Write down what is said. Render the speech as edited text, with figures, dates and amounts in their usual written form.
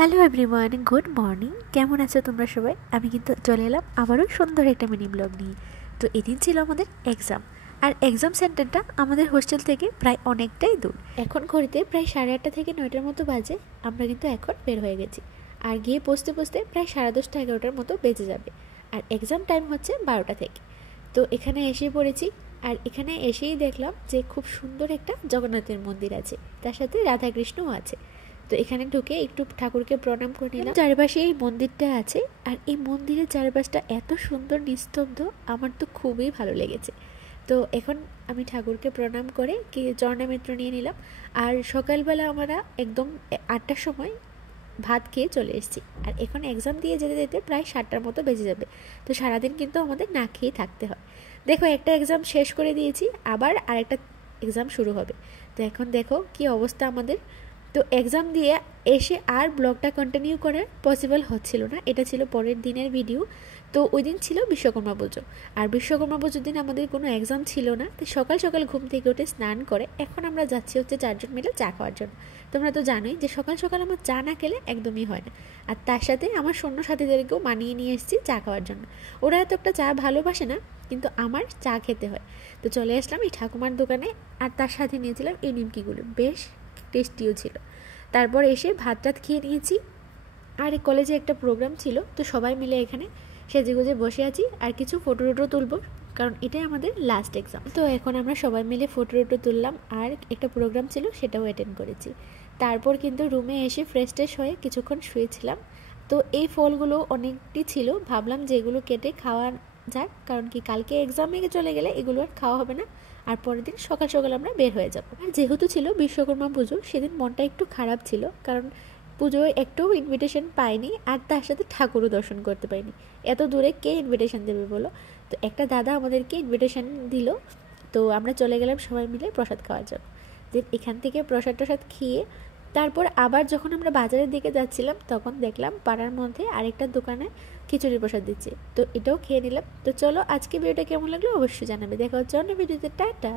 Hello everyone, good morning. কেমন আছো তোমরা সবাই? আমি কিন্তু চলে এলাম আবারও সুন্দর একটা মিনি ব্লগ নিয়ে। তো এদিন ছিল আমাদের এক্সাম, আর এক্সাম সেন্টারটা আমাদের হোস্টেল থেকে প্রায় অনেকটাই দূর। এখন ঘড়িতে প্রায় 8:30 থেকে 9টার মতো বাজে। আমরা কিন্তু এখন বের হয়ে গেছি, আর গিয়ে পৌঁছতে পৌঁছতে প্রায় 10:30 11টার মতো বেজে যাবে। আর এক্সাম টাইম হচ্ছে 12টা থেকে। তো এখানে এসে পড়েছি, আর এখানে এসেই দেখলাম যে খুব সুন্দর একটা জগন্নাথের মন্দির আছে, তার সাথে রাধাকৃষ্ণও আছে। তো এখানে ঢুকে একটু ঠাকুরকে প্রণাম করে নিলাম। চারপাশে এই মন্দিরটা আছে, আর এই মন্দিরের চারপাশটা এত সুন্দর নিস্তব্ধ, আমার তো খুবই ভালো লেগেছে। তো এখন আমি ঠাকুরকে প্রণাম করে চরণামিত্র নিয়ে নিলাম। আর সকালবেলা আমরা একদম 8টার সময় ভাত খেয়ে চলে এসেছি, আর এখন এক্সাম দিয়ে যেতে যেতে প্রায় 7টার মতো বেজে যাবে। তো সারাদিন কিন্তু আমাদের না খেয়ে থাকতে হয়। দেখো, একটা এক্সাম শেষ করে দিয়েছি, আবার আরেকটা এক্সাম শুরু হবে। তো এখন দেখো কি অবস্থা আমাদের। তো এক্সাম দিয়ে এসে আর ব্লগটা কন্টিনিউ করা পসিবল হচ্ছিল না, এটা ছিল পরের দিনের ভিডিও। তো ওই দিন ছিল বিশ্বকর্মা পুজো, আর বিশ্বকর্মা পুজোর দিন আমাদের কোনো এক্সাম ছিল না। তো সকাল সকাল ঘুম থেকে উঠে স্নান করে এখন আমরা যাচ্ছি হচ্ছে 4জন মিলে চা খাওয়ার জন্য। তোমরা তো জানোই যে সকাল সকাল আমার চা না খেলে একদমই হয় না। আর তার সাথে আমার সৈন্য সাথীদেরকেও মানিয়ে নিয়ে এসেছি চা খাওয়ার জন্য। ওরা এত একটা চা ভালোবাসে না, কিন্তু আমার চা খেতে হয়। তো চলে আসলাম এই ঠাকুমার দোকানে, আর তার সাথে নিয়েছিলাম এই নিমকিগুলো, বেশ টেস্টিও ছিল। তারপর এসে ভাত টাত খেয়ে নিয়েছি। আর কলেজে একটা প্রোগ্রাম ছিল, তো সবাই মিলে এখানে সেজেগুজে বসে আছি, আর কিছু ফটো টটো তুলবো, কারণ এটাই আমাদের লাস্ট এক্সাম। তো এখন আমরা সবাই মিলে ফটো টটো তুললাম, আর একটা প্রোগ্রাম ছিল সেটাও অ্যাটেন্ড করেছি। তারপর কিন্তু রুমে এসে ফ্রেশ ট্রেশ হয়ে কিছুক্ষণ শুয়েছিলাম। তো এই ফলগুলো অনেকটি ছিল, ভাবলাম যে এগুলো কেটে খাওয়া যাক, কারণ কি কালকে এক্সামে চলে গেলে এগুলো আর খাওয়া হবে না, আর পরের দিন সকাল সকাল আমরা বের হয়ে যাব। আর যেহেতু ছিল বিশ্বকর্মা পুজো, সেদিন মনটা একটু খারাপ ছিল, কারণ পুজোয় একটু ইনভিটেশন পাইনি, আর তার সাথে ঠাকুরও দর্শন করতে পাইনি। এত দূরে কে ইনভিটেশন দেবে বলো? তো একটা দাদা আমাদেরকে ইনভিটেশন দিল। তো আমরা চলে গেলাম সবাই মিলে প্রসাদ খাওয়ার জন্য। দেন এখান থেকে প্রসাদ টসাদ খেয়ে তারপর আবার যখন আমরা বাজারের দিকে যাচ্ছিলাম, তখন দেখলাম পাড়ার মধ্যে আরেকটা দোকানে খিচুড়ি প্রসাদ দিচ্ছে। তো এটাও খেয়ে নিলাম। তো চলো, আজকে ভিডিওটা কেমন লাগলো অবশ্যই জানাবে। দেখা হচ্ছে অন্য ভিডিওতে। টাটা।